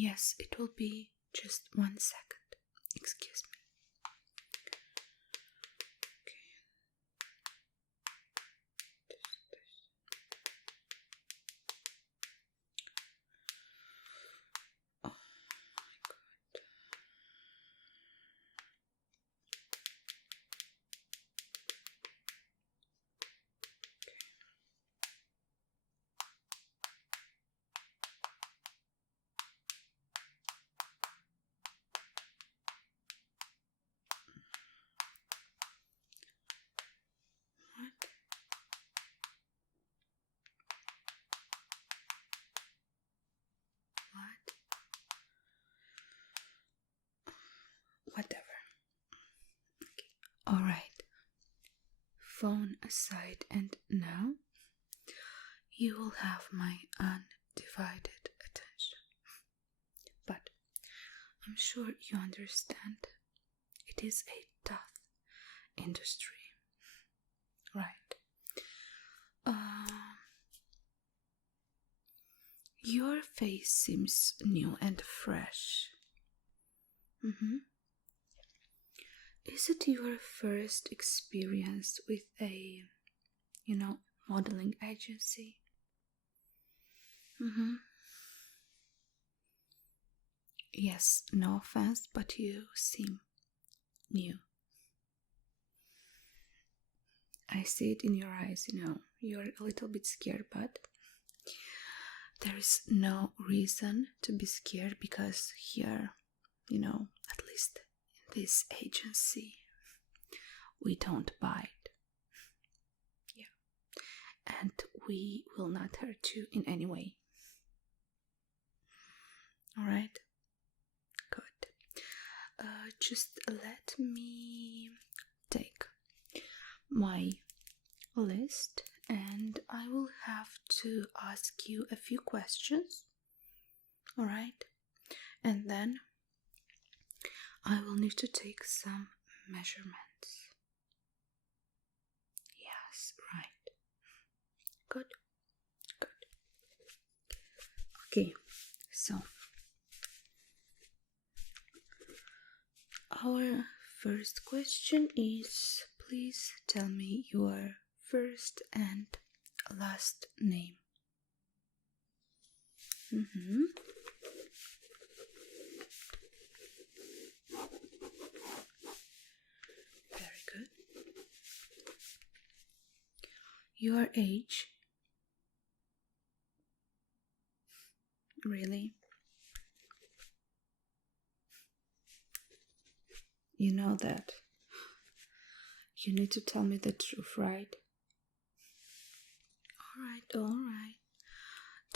Yes, it will be just 1 second. Excuse me. Okay. Oh my god. What? Whatever. Okay. Alright. Phone aside, and now you will have my undivided attention. But I'm sure you understand it is a tough industry, right? Your face seems new and fresh. Is it your first experience with a, modeling agency? Yes, no offense, but you seem new. I see it in your eyes, you're a little bit scared, but there is no reason to be scared because here, at least in this agency, we don't bite. Yeah. And we will not hurt you in any way. Alright? Good. Just let me take my list and I will have to ask you a few questions. Alright? And then I will need to take some measurements. Yes, right. Good. Okay, so our first question is, please tell me your first and last name. Very good. Your age? Really? You know that. You need to tell me the truth, right? Alright.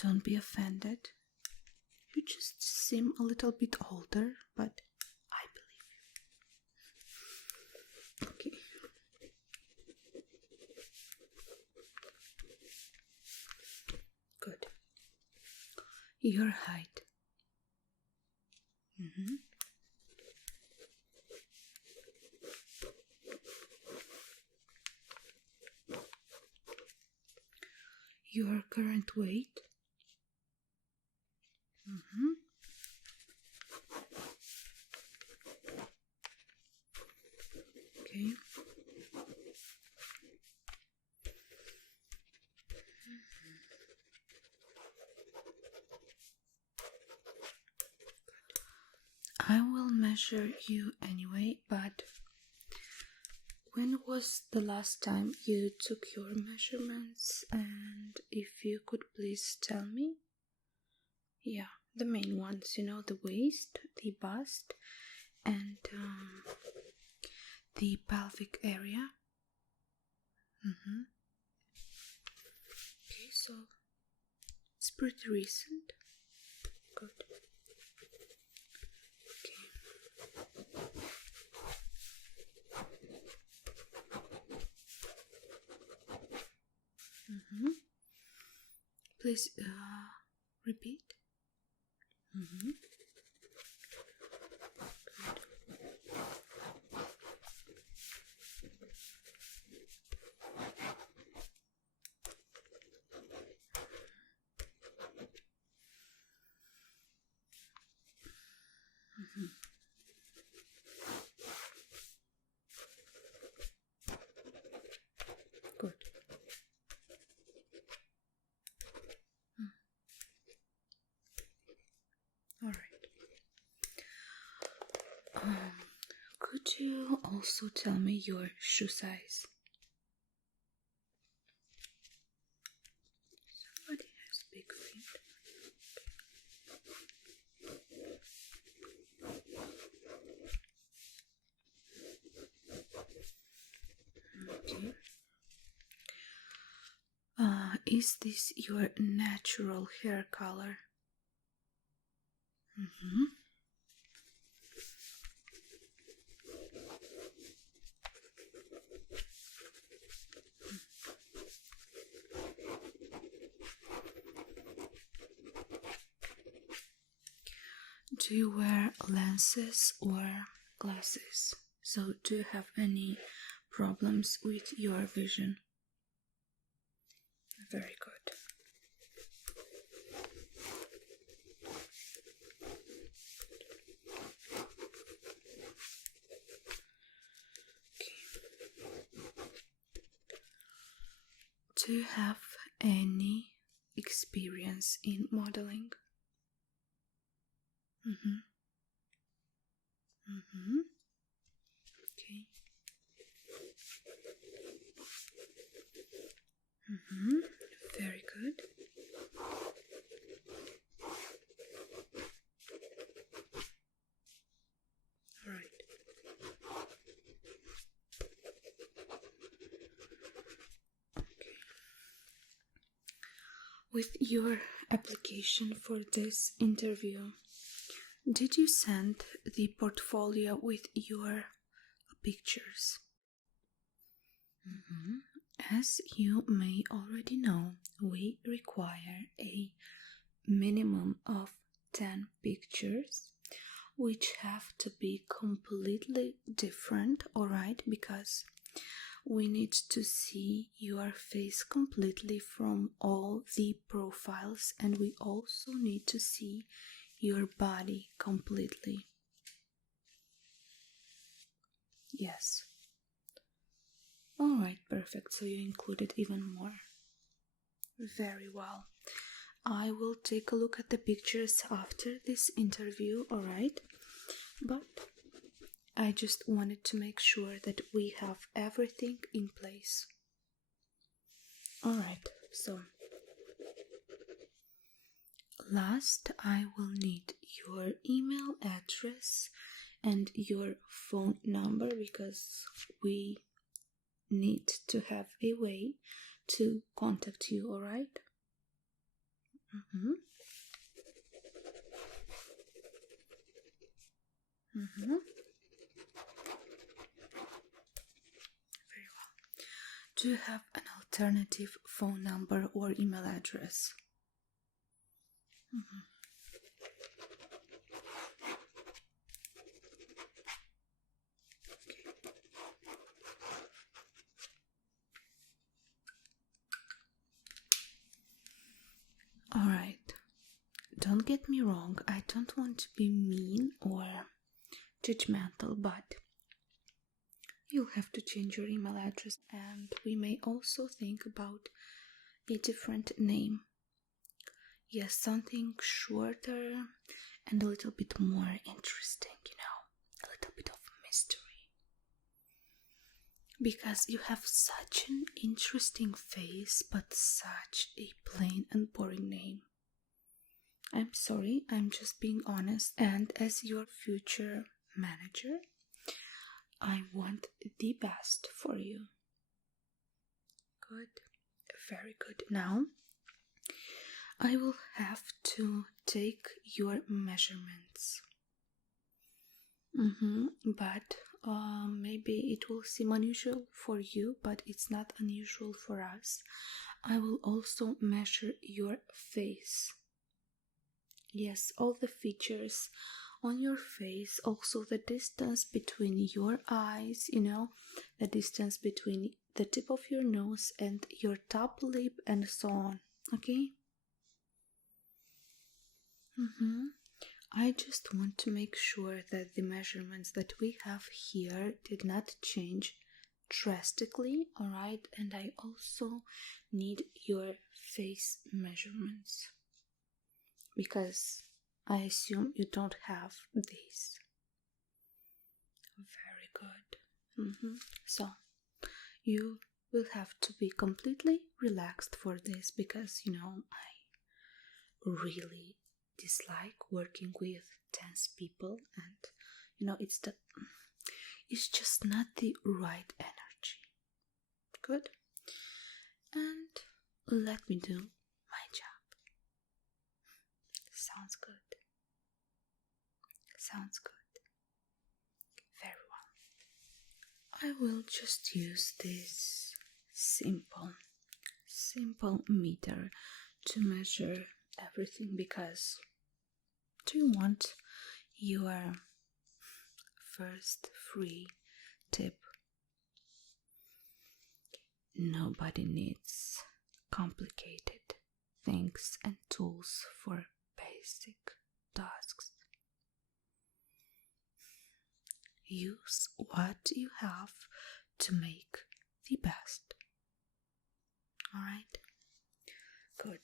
Don't be offended. You just seem a little bit older, but I believe you. Okay. Good. Your height. Your current weight. Okay. I will measure you anyway, but when was the last time you took your measurements? And if you could please tell me? Yeah, the main ones, the waist, the bust, and the pelvic area. Okay, so it's pretty recent. Good. Please repeat. Mm-hmm. Good. All right. Could you also tell me your shoe size? Somebody has big feet. Okay. Is this your natural hair color? Mm-hmm. Do you wear lenses or glasses? So, do you have any problems with your vision? Very good. Do you have any experience in modeling? Mm-hmm. Mm-hmm. Okay. Mm-hmm. Very good. All right. Okay. With your application for this interview, did you send the portfolio with your pictures? Mm-hmm. As you may already know, we require a minimum of 10 pictures which have to be completely different, alright? Because we need to see your face completely from all the profiles, and we also need to see your body completely. Yes. Alright, perfect. So you included even more. Very well. I will take a look at the pictures after this interview, alright? But I just wanted to make sure that we have everything in place. Alright, so last I will need your email address and your phone number because we need to have a way to contact you, alright? Mm-hmm. Mm-hmm. Very well. Do you have an alternative phone number or email address? Mm-hmm. Okay. Alright. Don't get me wrong, I don't want to be mean or judgmental, but you'll have to change your email address, and we may also think about a different name. Yes, something shorter and a little bit more interesting, a little bit of mystery. Because you have such an interesting face, but such a plain and boring name. I'm sorry, I'm just being honest, and as your future manager, I want the best for you. Good, very good. Now, I will have to take your measurements. But maybe it will seem unusual for you, but it's not unusual for us. I will also measure your face. Yes, all the features on your face, also the distance between your eyes, the distance between the tip of your nose and your top lip, and so on. Okay? I just want to make sure that the measurements that we have here did not change drastically, alright? And I also need your face measurements because I assume you don't have these. Very good. So you will have to be completely relaxed for this because I really dislike working with tense people, and it's just not the right energy. Good. And let me do my job. Sounds good. Sounds good. Very well. I will just use this simple meter to measure everything because do you want your first free tip? Nobody needs complicated things and tools for basic tasks. Use what you have to make the best. Alright? Good.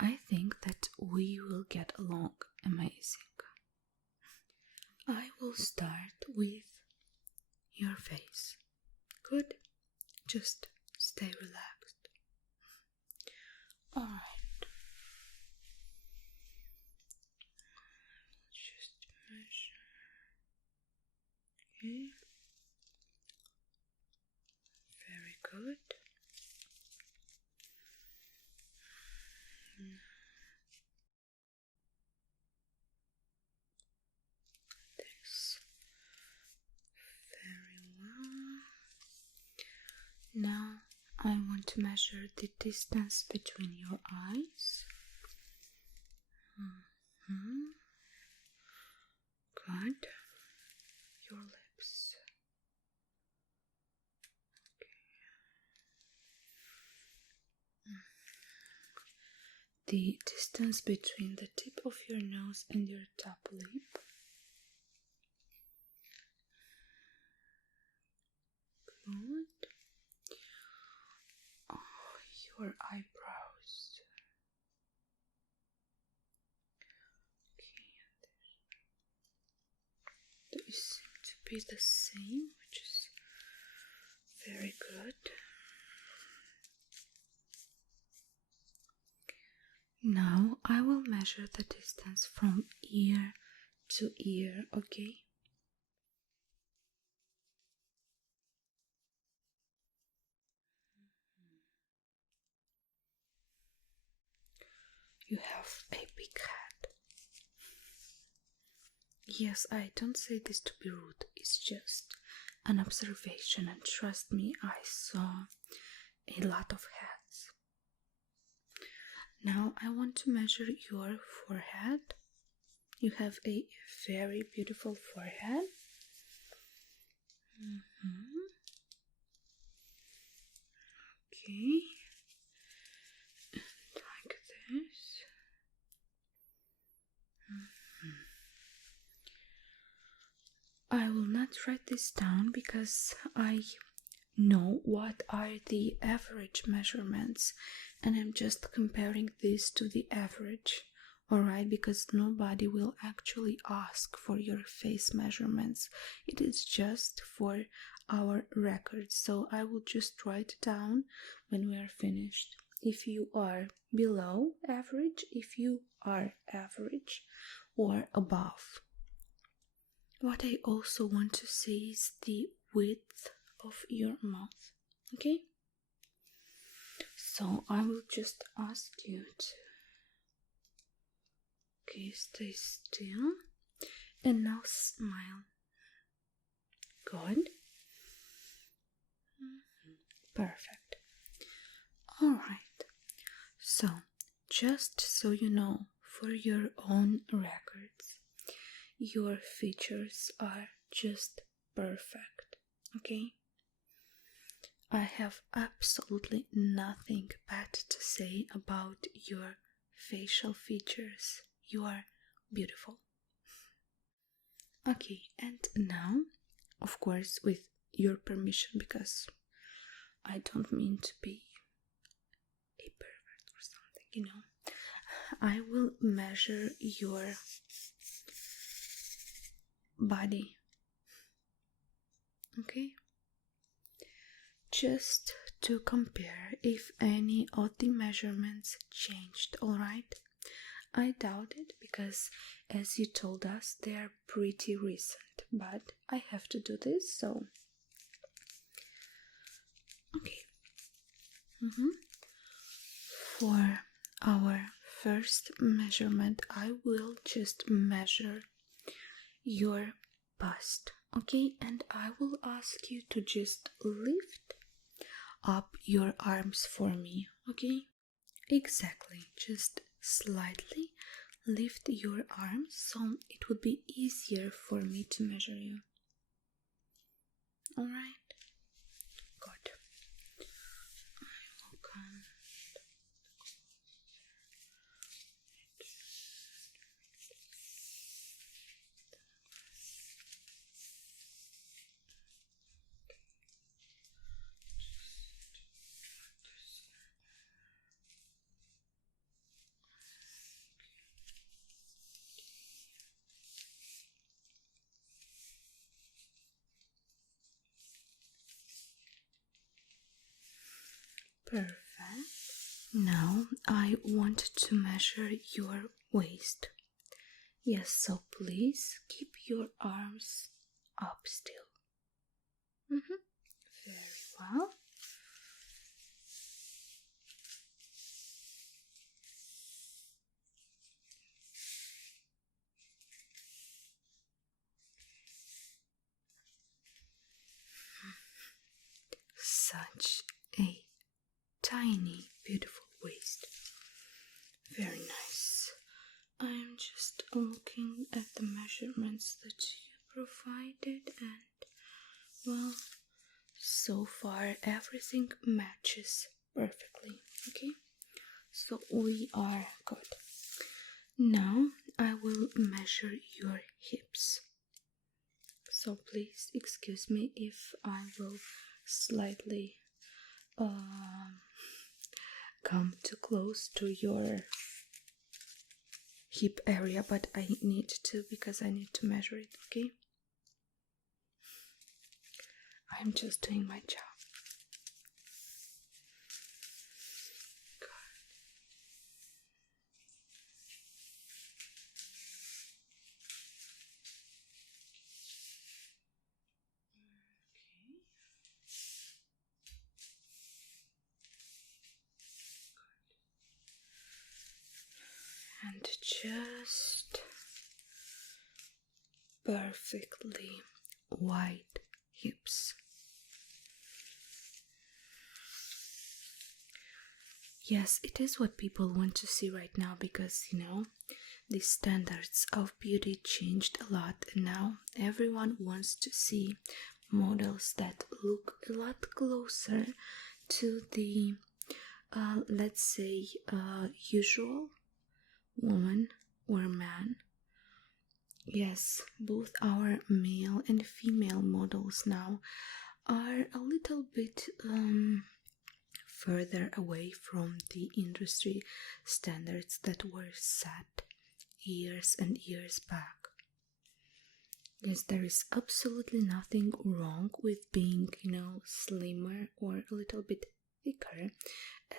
I think that we will get along amazing. I will start with your face. Good. Just stay relaxed. Alright. Just measure. Okay. Very good. This. Very well. Now I want to measure the distance between your eyes. Good. Your lips. The distance between the tip of your nose and your top lip. Good. Oh, your eyebrows. Okay, they seem to be the same, which is very good. Now I will measure the distance from ear to ear, okay? You have a big head. Yes, I don't say this to be rude, it's just an observation, and trust me, I saw a lot of heads. Now I want to measure your forehead. You have a very beautiful forehead. Okay. And like this. I will not write this down because I know what are the average measurements, and I'm just comparing this to the average. Alright, because nobody will actually ask for your face measurements. It is just for our records. So I will just write down when we are finished. If you are below average, if you are average, or above. What I also want to see is the width of your mouth. Okay? So I will just ask you to stay still and now smile. Good. Perfect. Alright. So, just so you know, for your own records, your features are just perfect. Okay? I have absolutely nothing bad to say about your facial features. You are beautiful. Okay, and now, of course, with your permission, because I don't mean to be a pervert or something, I will measure your body. Okay? Just to compare if any of the measurements changed, alright? I doubt it because, as you told us, they are pretty recent, but I have to do this, so. Okay. For our first measurement, I will just measure your bust, okay? And I will ask you to just lift up your arms for me, okay? Exactly, just slightly lift your arms so it would be easier for me to measure you. Alright? Good. I will come. Perfect. Now I want to measure your waist. Yes, so please keep your arms up still. Very well. Such a tiny, beautiful waist. Very nice. I'm just looking at the measurements that you provided, and well, so far everything matches perfectly. Okay, so we are good. Now I will measure your hips. So please excuse me if I will slightly come too close to your hip area, but I need to because I need to measure it, okay? I'm just doing my job. And just perfectly wide hips. Yes, it is what people want to see right now because, the standards of beauty changed a lot, and now everyone wants to see models that look a lot closer to the, let's say, usual woman or man. Yes, both our male and female models now are a little bit further away from the industry standards that were set years and years back. Yes, there is absolutely nothing wrong with being, slimmer or a little bit thicker,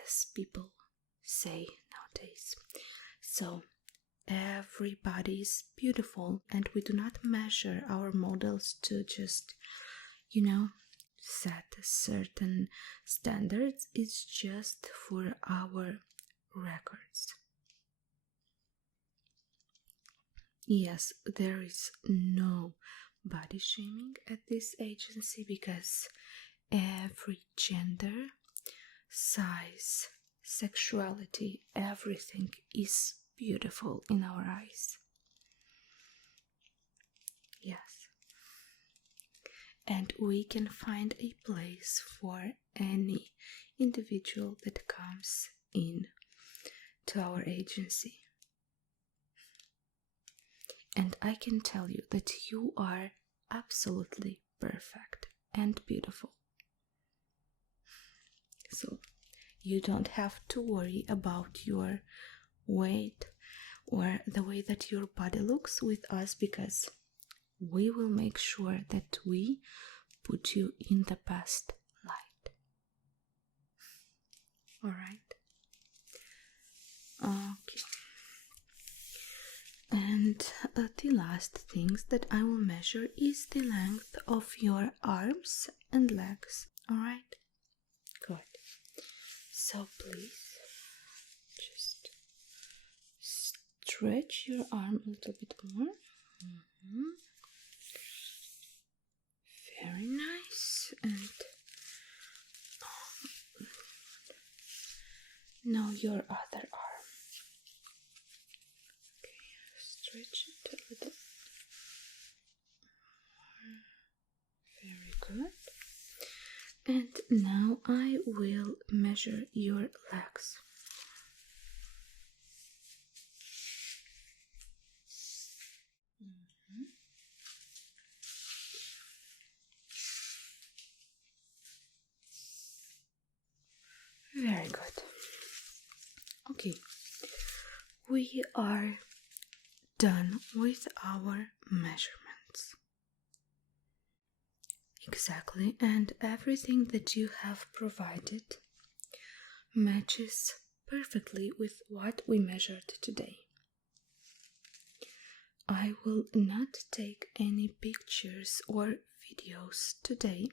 as people say nowadays. So, everybody's beautiful, and we do not measure our models to just, set certain standards. It's just for our records. Yes, there is no body shaming at this agency because every gender, size, sexuality, everything is beautiful in our eyes. Yes. And we can find a place for any individual that comes in to our agency. And I can tell you that you are absolutely perfect and beautiful. So you don't have to worry about your weight or the way that your body looks with us, because we will make sure that we put you in the best light. Alright? Okay. And the last things that I will measure is the length of your arms and legs. Alright? Good. So please just stretch your arm a little bit more. Very nice. And now your other arm. Okay, stretch it a little. Very good. And now I will measure your legs. Very good. Okay, we are done with our measurements. Exactly, and everything that you have provided matches perfectly with what we measured today. I will not take any pictures or videos today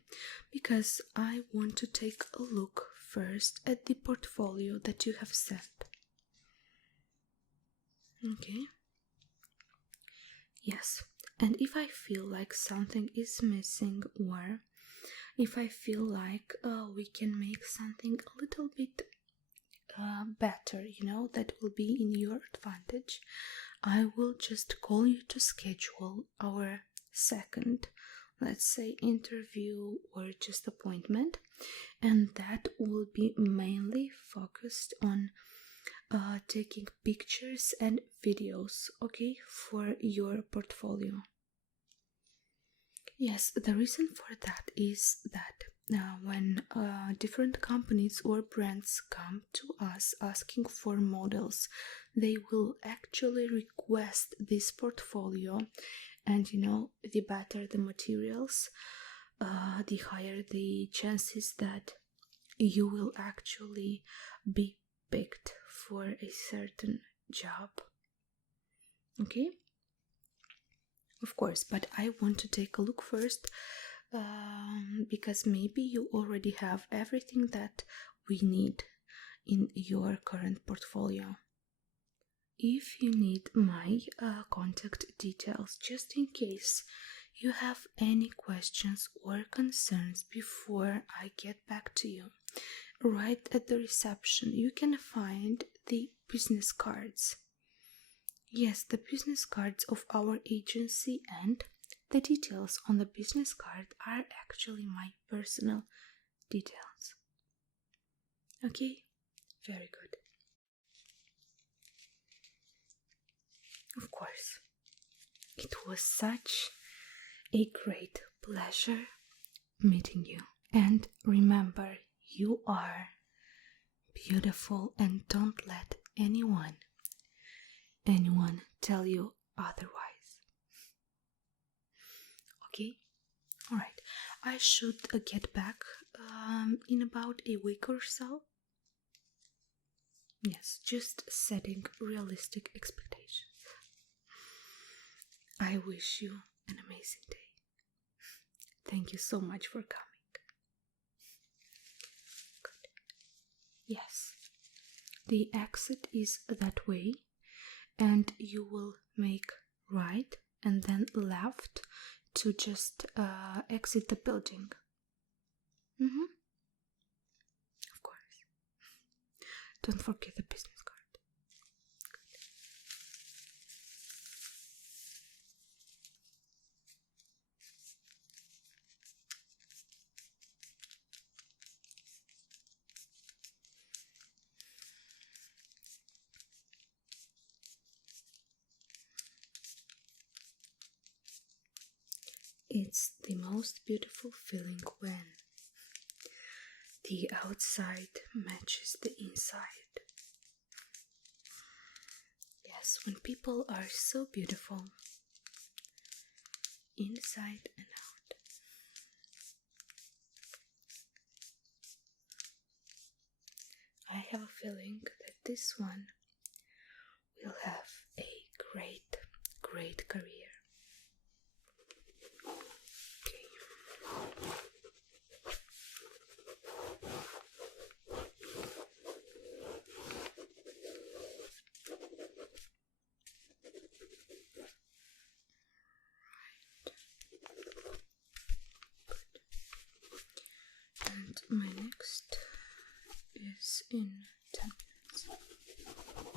because I want to take a look first at the portfolio that you have sent. Okay? Yes, and if I feel like something is missing, or if I feel like we can make something a little bit better, that will be in your advantage, I will just call you to schedule our second, let's say, interview or just appointment, and that will be mainly focused on taking pictures and videos, okay, for your portfolio. Yes, the reason for that is that when different companies or brands come to us asking for models, they will actually request this portfolio, and the better the materials, the higher the chances that you will actually be picked for a certain job. Okay? Of course, but I want to take a look first, because maybe you already have everything that we need in your current portfolio. If you need my contact details, just in case you have any questions or concerns before I get back to you, right at the reception you can find the business cards. Yes, the business cards of our agency, and the details on the business card are actually my personal details. Okay? Very good. Of course. It was such a great pleasure meeting you. And remember, you are beautiful, and don't let anyone tell you otherwise. Okay? Alright. I should get back in about a week or so. Yes, just setting realistic expectations. I wish you an amazing day. Thank you so much for coming. Good. Yes, the exit is that way, and you will make right and then left to just exit the building. Of course. Don't forget the business card. it's the most beautiful feeling when the outside matches the inside. Yes, when people are so beautiful inside and out. I have a feeling that this one will have a great career. Okay. And my next is in 10 minutes.